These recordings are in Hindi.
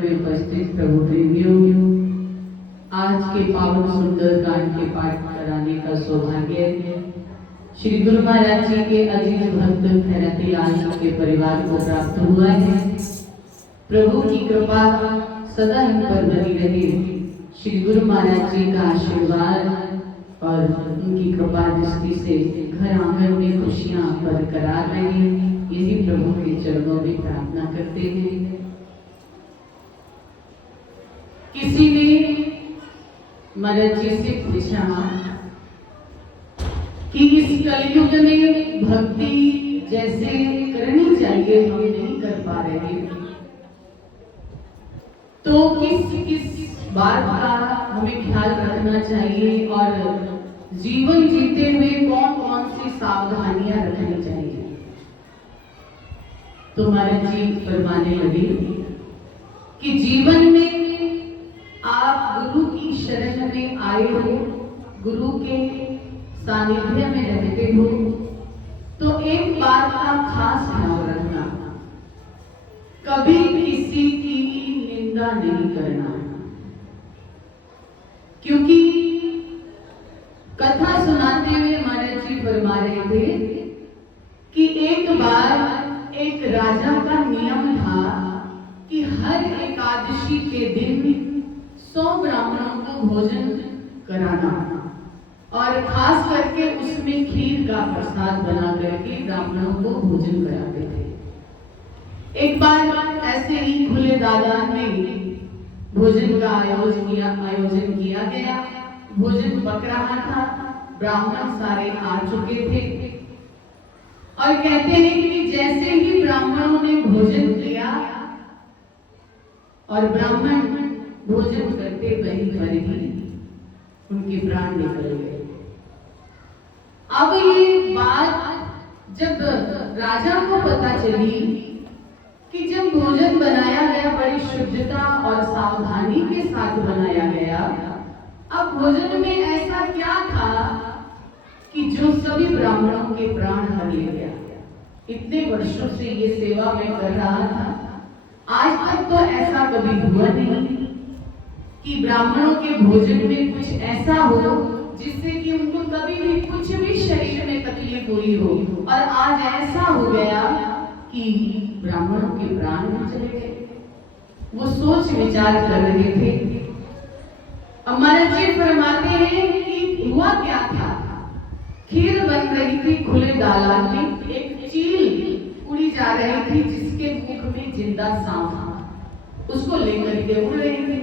उपस्थित प्रभु प्रेमियों, आज के पावन सुंदर कांड के पाठ कराने का सौभाग्य श्री गुरु महाराज जी के अजीज भक्त खैरती लाल जी के परिवार को प्राप्त हुआ है। प्रभु की कृपा सदा इन पर बनी रहे। श्री गुरु महाराज जी का आशीर्वाद और उनकी कृपा दृष्टि से घर आंगन में खुशियां बरकरार रही, यही प्रभु के चरणों में प्रार्थना करते हैं। किसी ने महाराज जी से पूछा कि इस कलयुग में भक्ति जैसे करनी चाहिए हम नहीं कर पा रहे, तो किस किस बात का हमें ख्याल रखना चाहिए और जीवन जीते हुए कौन कौन सी सावधानियां रखनी चाहिए। तो महाराज जी फरमाने लगे कि जीवन में आप गुरु की शरण में आए हो, गुरु के सानिध्य में रहते हो, तो एक बात का खास ध्यान रखना, कभी किसी की निंदा नहीं करना। क्योंकि कथा सुनाते हुए महाराज जी फरमा रहे थे कि एक बार एक राजा का नियम था कि हर एकादशी के दिन 100 ब्राह्मणों को भोजन कराना और खास करके उसमें खीर का प्रसाद बना करके ब्राह्मणों को भोजन कराते थे। एक बार ऐसे ही खुले दादान में भोजन का आयोजन किया गया। भोजन पक रहा था, ब्राह्मण सारे आ चुके थे और कहते हैं कि जैसे ही ब्राह्मणों ने भोजन किया और ब्राह्मण भोजन करते वहीं पर ही उनके प्राण निकल गए। अब ये बात जब राजा को पता चली कि जब भोजन बनाया गया बड़ी शुद्धता और सावधानी के साथ बनाया गया, अब भोजन में ऐसा क्या था कि जो सभी ब्राह्मणों के प्राण हर ले गया। इतने वर्षों से ये सेवा मैं कर रहा था, आज तक तो ऐसा कभी हुआ नहीं कि ब्राह्मणों के भोजन में कुछ ऐसा हो जिससे कि उनको कभी भी कुछ भी शरीर में तकलीफ हुई हो, और आज ऐसा हो गया कि ब्राह्मणों के प्राण चले गए। वो सोच विचार कर रहे थे। महाराज जी फरमाते हैं कि हुआ क्या था। खीर बन रही थी खुले दालान में, एक चील उड़ी जा रही थी जिसके मुख में जिंदा सांप था, उसको लेकर के उड़ रही थी।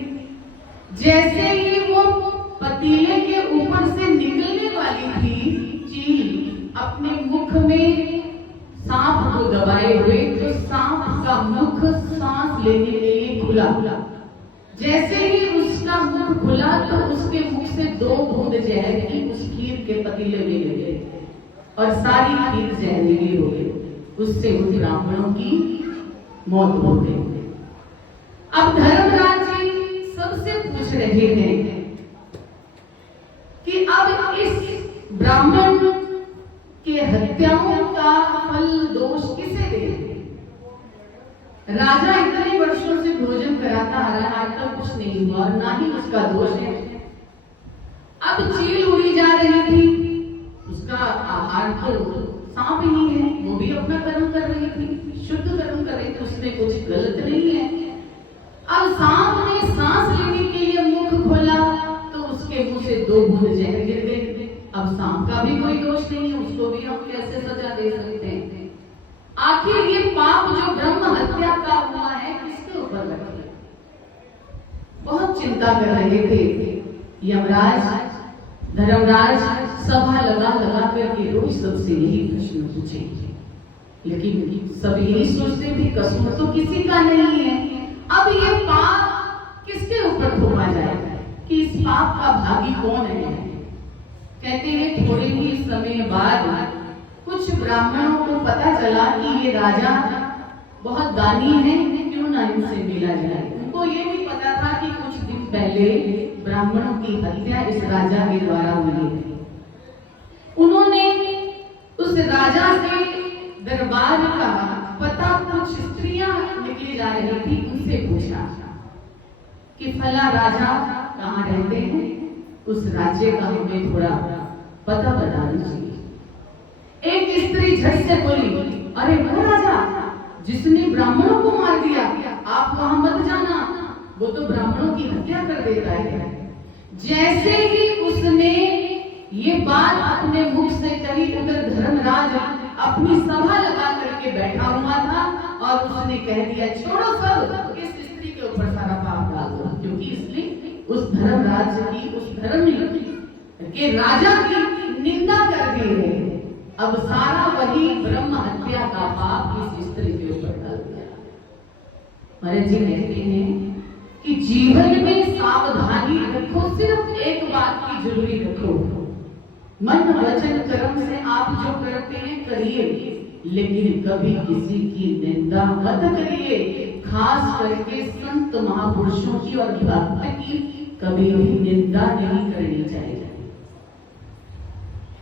जैसे ही वो पतीले के ऊपर से निकलने वाली थी, चील अपने मुख में सांप को दबाए हुए, तो सांप का मुख सांस लेने के लिए खुला। जैसे ही उसका मुख खुला तो उसके मुख से 2 बूंद जहर की उस खीर के पतीले में गिर गए और सारी खीर जहरीली हो गई। उससे उन ब्राह्मणों की मौत हो गई। अब धर्मराज जी सबसे पूछ रहे हैं कि अब इस ब्राह्मण के हत्याओं का फल दोष किसे दे। राजा इतने वर्षों से भोजन कराता आ रहा है, आज तक कुछ नहीं हुआ और ना ही उसका दोष है। अब चील उड़ी जा रही थी, उसका आहार तो सांप ही है, वो भी अपना कर्म कर रही थी, शुद्ध कर्म कर रही थी, उसमें कुछ गलत नहीं है। अब सांप ने सांस लेने के लिए मुख खोला तो उसके मुंह से 2 बूंद जहर गिर गए। अब सांप का भी कोई दोष नहीं है, उसको भी हम कैसे सजा दे सकते हैं। आखिर ये पाप जो ब्रह्म हत्या का हुआ है किसके ऊपर लगे। बहुत चिंता कर रहे थे। यमराज धर्मराज सभा लगा करके रोज सबसे यही प्रश्न पूछे, लेकिन सब यही सोचते थे कसूर तो किसी का नहीं है। अब ये पाप किसके ऊपर थोपा जाए कि इस पाप का भागी कौन है। कहते हैं थोड़े ही समय बाद कुछ ब्राह्मणों को पता चला कि ये राजा बहुत दानी है, क्यों ना इनसे मिला जाए। उनको ये भी पता था कि कुछ दिन पहले ब्राह्मणों की हत्या इस राजा के द्वारा हुई थी। उन्होंने उस राजा के दरबार का पता कुछ स्त्रियां निकली जा रही थी उनसे पूछा कि फला राजा कहाँ रहते हैं, उस राज्य का हमें थोड़ा पता बता दीजिए। एक स्त्री झट से बोली, अरे वो राजा जिसने ब्राह्मणों को मार दिया, आप वहां मत जाना, वो तो ब्राह्मणों की हत्या कर देता है। जैसे ही उसने ये बात अपने मुख से कही, उधर धर्मराज अपनी सभा लगा करके बैठा हुआ था और उसने कह दिया, छोड़ो सब, इस स्त्री के ऊपर सारा पाप डाल दो, क्योंकि इसने उस धर्मराज की, उस धर्म के राजा की निंदा कर दी है। अब सारा वही ब्रह्म हत्या का पाप इस स्त्री के ऊपर डाल दिया। महाराज जी कहते हैं कि जीवन में सावधानी रखो, सिर्फ एक बात की जरूरी रखो, मन वचन कर्म से आप जो करते हैं करिए, लेकिन कभी किसी की निंदा मत करिए, खास करके संत महापुरुषों की और भक्त की कभी भी निंदा नहीं करनी चाहिए।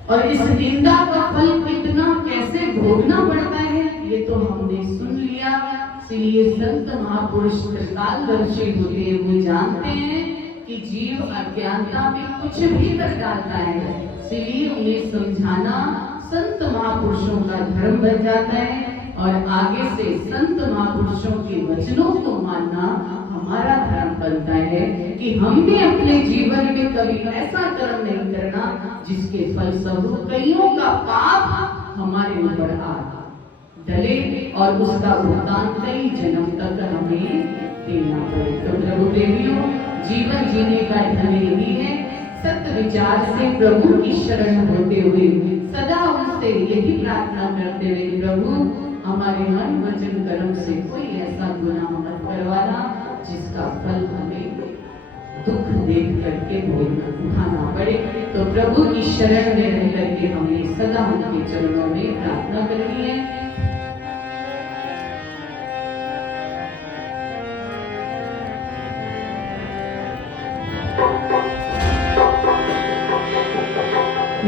और इस निंदा का फल कितना कैसे भोगना पड़ता है ये तो हमने सुन लिया। इसलिए संत महापुरुष त्रिकालदर्शी होते हुए जानते हैं कि जीव अज्ञानता में कुछ भी कर डालता है, इसलिए उन्हें समझाना संत महापुरुषों का धर्म बन जाता है और आगे से संत महापुरुषों के वचनों को मानना हमारा धर्म बनता है कि हम भी अपने जीवन में कभी ऐसा कर्म नहीं करना जिसके फलस्वरूप कईयों का पाप हमारे ऊपर आ डले और उसका भुगतान कई जन्म तक हमें देना पड़े। तो प्रभु प्रेमियों, जीवन जीने का ढंग यही है, सत्य विचार से प्रभु की शरण होते हुए सदा उनसे यही प्रार्थना करते हुए, प्रभु हमारे मन वचन कर्म से कोई ऐसा गुनाह मत करवाना जिसका फल हमें दुख देख करके उठाना पड़े। तो प्रभु की शरण में रह करके हमें सदा उनके चरणों में प्रार्थना करनी है।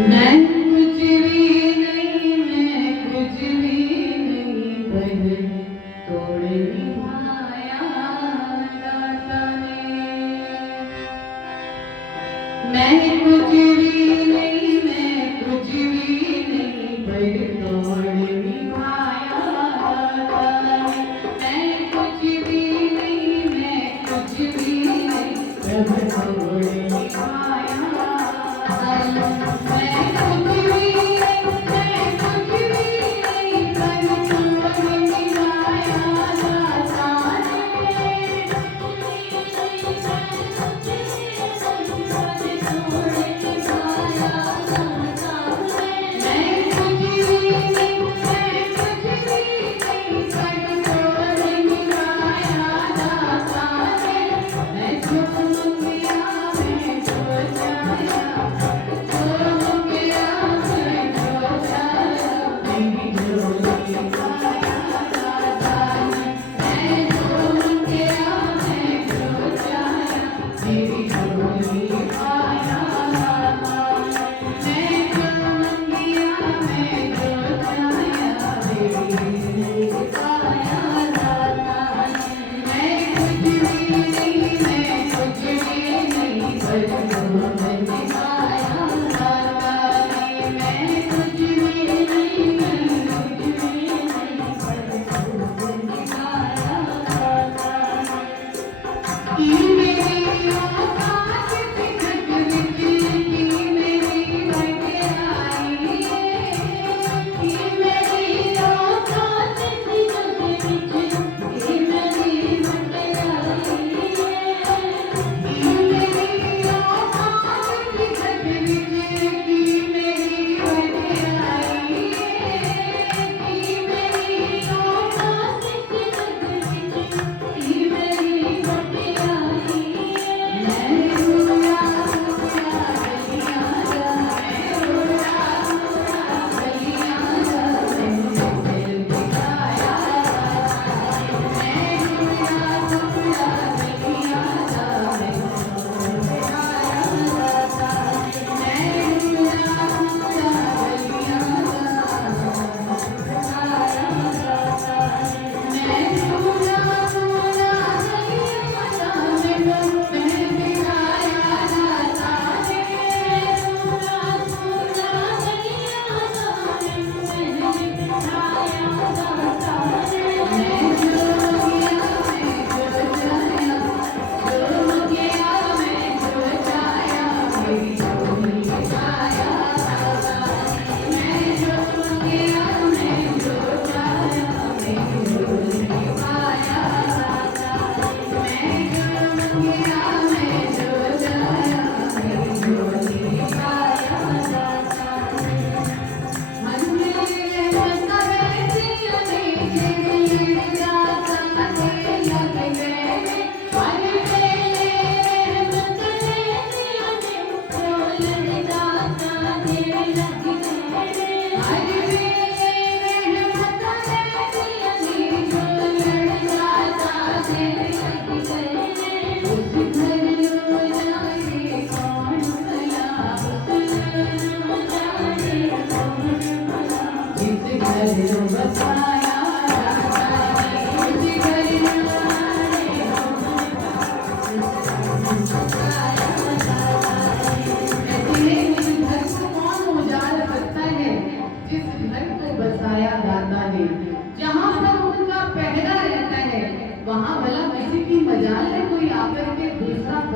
मैं कुछ भी नहीं, मैं कुछ भी नहीं, बस तोड़ निभाया दाता ने। मैं कुछ भी नहीं, मैं कुछ भी नहीं, बस तोड़ निभाया दाता ने। मैं कुछ भी नहीं, मैं कुछ भी नहीं, बस तोड़ निभाया दाता ने।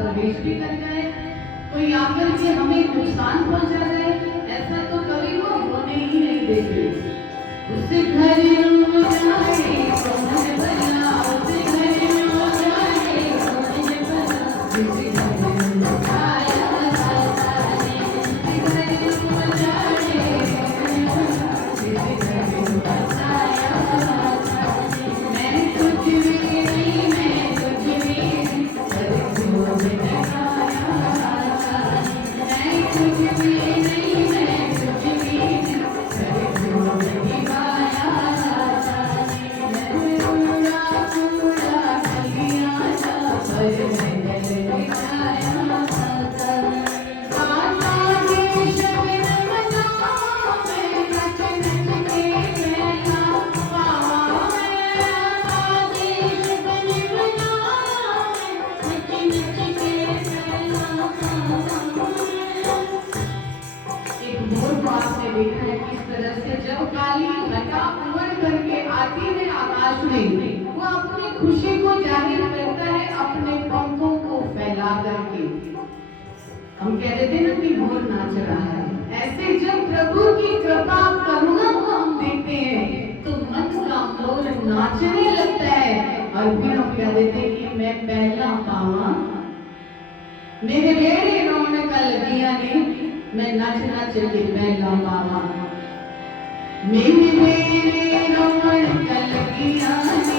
प्रवेश भी कर जाए, कोई आकर के हमें नुकसान पहुंचा जाए, ऐसा तो कभी वो होने ही नहीं देते। उससे घर हो जाए कौन भला, उससे घर हो जाए कौन भला, जिसे घर आया दाता ने, जिसे घर हो जाए जिसे घर बताया दाता ने। मैं कुछ भी नहीं, मैं कुछ भी नहीं, पर जो दिखाया दाता ने। मैं कुछ भी नहीं, मैं कुछ भी नहीं, पर जो दिखाया दाता ने। मैं पूरा पूरा कलियां था, पर मैं दिल दिखाया दाता ने। माता के शब्द मना मैं नच नच के कहना पावा, मैं माता के शब्द मना मैं नच नच के कहना पावा। एक मोर को आपने देखा है किस तरह से जब काली घटा उमड़ करके आती है आकाश में, वो अपनी खुशी को जाहिर करता है अपने पंखों को फैला करके। हम कह देते हैं ना कि मोर नाच रहा है, ऐसे जब प्रभु की कृपा करुणा को हम देखते हैं तो मन का मोर नाचने लगता है, और फिर हम कह देते हैं कि मैं पहला पावा, मेरे बेड़े रौनक लगिया ने, मैं नच नच के पहला पावा। मेरे बेड़े रौनक लगिया ने,